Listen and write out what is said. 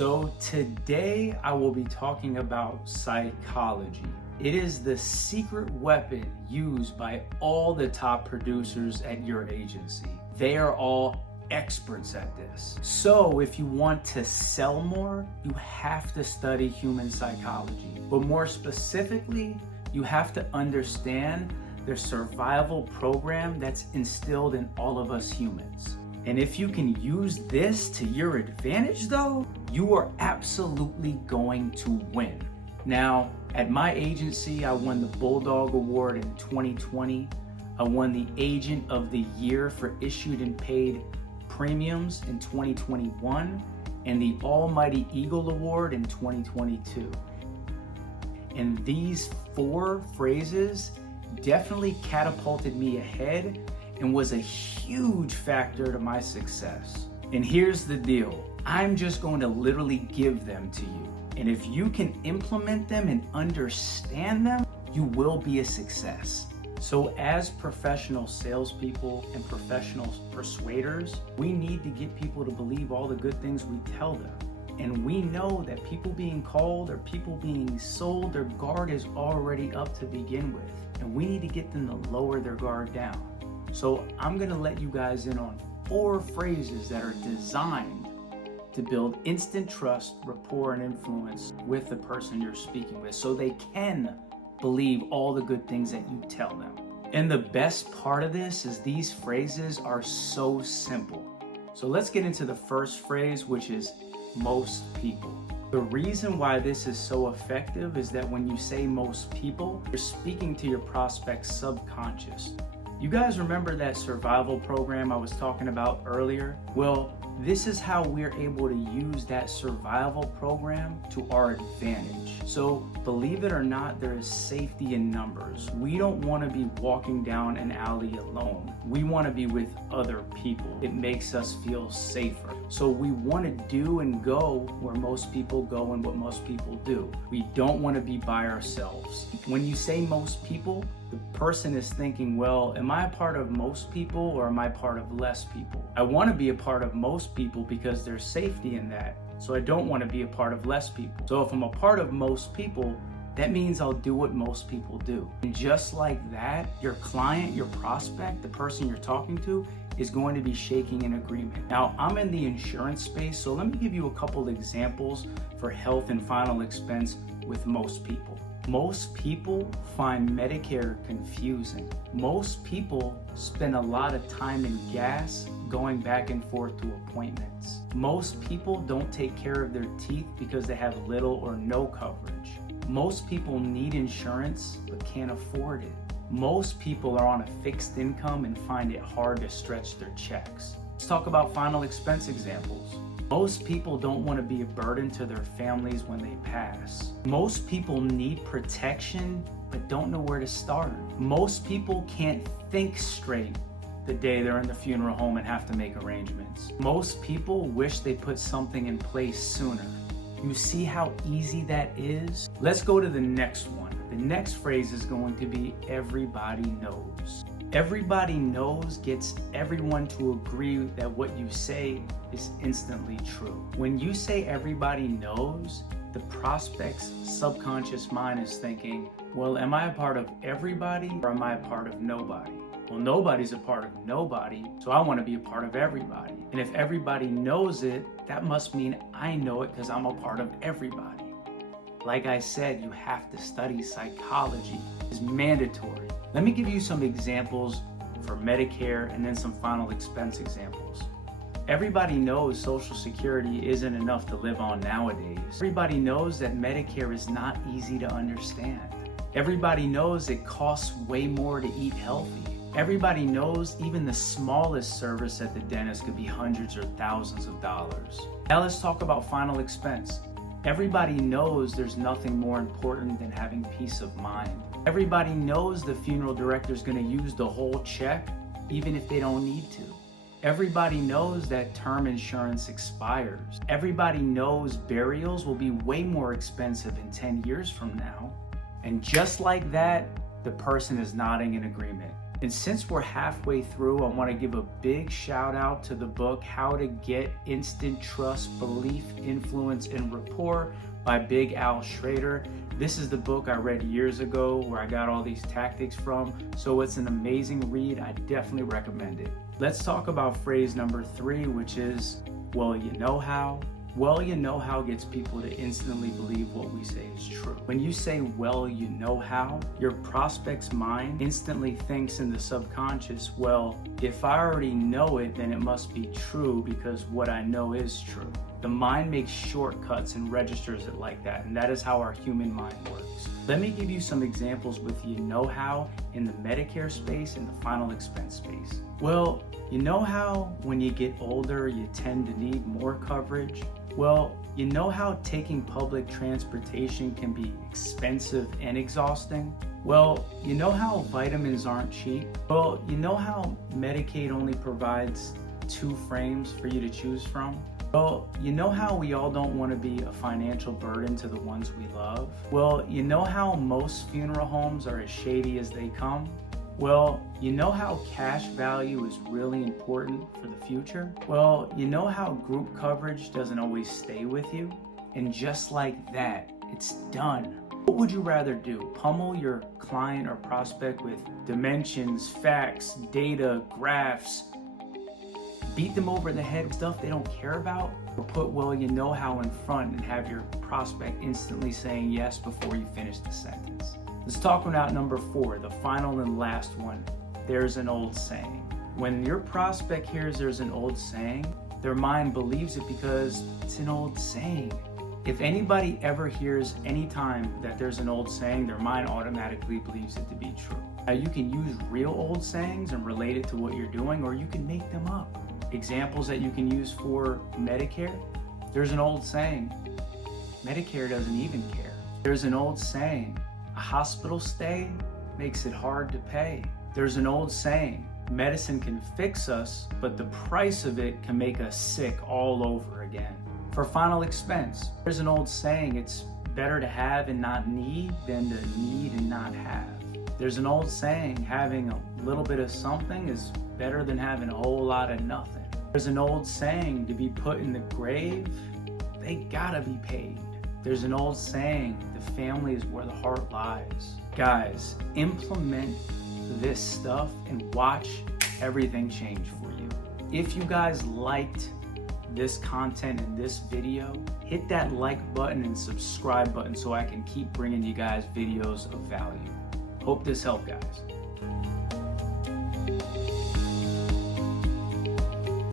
So today I will be talking about psychology. It is the secret weapon used by all the top producers at your agency. They are all experts at this. So if you want to sell more, you have to study human psychology. But more specifically, you have to understand the survival program that's instilled in all of us humans. And if you can use this to your advantage though, you are absolutely going to win. Now, at my agency, I won the Bulldog Award in 2020. I won the Agent of the Year for issued and paid premiums in 2021, and the Almighty Eagle Award in 2022. And these 4 phrases definitely catapulted me ahead and was a huge factor to my success. And here's the deal. I'm just going to literally give them to you. And if you can implement them and understand them, you will be a success. So as professional salespeople and professional persuaders, we need to get people to believe all the good things we tell them. And we know that people being called or people being sold, their guard is already up to begin with. And we need to get them to lower their guard down. So I'm gonna let you guys in on 4 phrases that are designed to build instant trust, rapport, and influence with the person you're speaking with so they can believe all the good things that you tell them. And the best part of this is these phrases are so simple. So let's get into the first phrase, which is most people. The reason why this is so effective is that when you say most people, you're speaking to your prospect's subconscious. You guys remember that survival program I was talking about earlier? Well, this is how we're able to use that survival program to our advantage. So believe it or not, there is safety in numbers. We don't want to be walking down an alley alone. We want to be with other people. It makes us feel safer. So we want to do and go where most people go and what most people do. We don't want to be by ourselves. When you say most people, the person is thinking, well, am I a part of most people or am I part of less people? I want to be a part of most people because there's safety in that. So I don't want to be a part of less people. So if I'm a part of most people, that means I'll do what most people do. And just like that, your client, your prospect, the person you're talking to, is going to be shaking in agreement. Now, I'm in the insurance space, so let me give you a couple examples for health and final expense with most people. Most people find Medicare confusing. Most people spend a lot of time in gas going back and forth to appointments. Most people don't take care of their teeth because they have little or no coverage. Most people need insurance but can't afford it. Most people are on a fixed income and find it hard to stretch their checks. Let's talk about final expense examples. Most people don't want to be a burden to their families when they pass. Most people need protection but don't know where to start. Most people can't think straight the day they're in the funeral home and have to make arrangements. Most people wish they put something in place sooner. You see how easy that is? Let's go to the next one. The next phrase is going to be everybody knows. Everybody knows gets everyone to agree that what you say is instantly true. When you say everybody knows, the prospect's subconscious mind is thinking, well, am I a part of everybody or am I a part of nobody? Well, nobody's a part of nobody, so I want to be a part of everybody. And if everybody knows it, that must mean I know it because I'm a part of everybody. Like I said, you have to study psychology. It's mandatory. Let me give you some examples for Medicare and then some final expense examples. Everybody knows Social Security isn't enough to live on nowadays. Everybody knows that Medicare is not easy to understand. Everybody knows it costs way more to eat healthy. Everybody knows even the smallest service at the dentist could be hundreds or thousands of dollars. Now let's talk about final expense. Everybody knows there's nothing more important than having peace of mind. Everybody knows the funeral director is going to use the whole check, even if they don't need to. Everybody knows that term insurance expires. Everybody knows burials will be way more expensive in 10 years from now. And just like that, the person is nodding in agreement. And since we're halfway through, I want to give a big shout out to the book, How to Get Instant Trust, Belief, Influence, and Rapport by Big Al Schrader. This is the book I read years ago where I got all these tactics from, so it's an amazing read. I definitely recommend it. Let's talk about phrase number 3, which is, well, you know how? Well, you know how gets people to instantly believe what we say is true. When you say, well, you know how, your prospect's mind instantly thinks in the subconscious, well, if I already know it, then it must be true because what I know is true. The mind makes shortcuts and registers it like that, and that is how our human mind works. Let me give you some examples with you know how in the Medicare space and the final expense space. Well, you know how when you get older, you tend to need more coverage? Well, you know how taking public transportation can be expensive and exhausting? Well, you know how vitamins aren't cheap? Well, you know how Medicaid only provides 2 frames for you to choose from? Well, you know how we all don't want to be a financial burden to the ones we love? Well, you know how most funeral homes are as shady as they come? Well, you know how cash value is really important for the future? Well, you know how group coverage doesn't always stay with you? And just like that, it's done. What would you rather do? Pummel your client or prospect with dimensions, facts, data, graphs, beat them over the head with stuff they don't care about? Or put well you know how in front and have your prospect instantly saying yes before you finish the sentence? Let's talk about number 4, the final and last one. There's an old saying. When your prospect hears there's an old saying, their mind believes it because it's an old saying. If anybody ever hears any time that there's an old saying, their mind automatically believes it to be true. Now you can use real old sayings and relate it to what you're doing, or you can make them up. Examples that you can use for Medicare, there's an old saying, Medicare doesn't even care. There's an old saying, a hospital stay makes it hard to pay. There's an old saying, medicine can fix us, but the price of it can make us sick all over again. For final expense, there's an old saying, it's better to have and not need than to need and not have. There's an old saying, having a little bit of something is better than having a whole lot of nothing. There's an old saying, to be put in the grave, they gotta be paid. There's an old saying, the family is where the heart lies. Guys, implement this stuff and watch everything change for you. If you guys liked this content in this video, hit that like button and subscribe button so I can keep bringing you guys videos of value. Hope this helped, guys.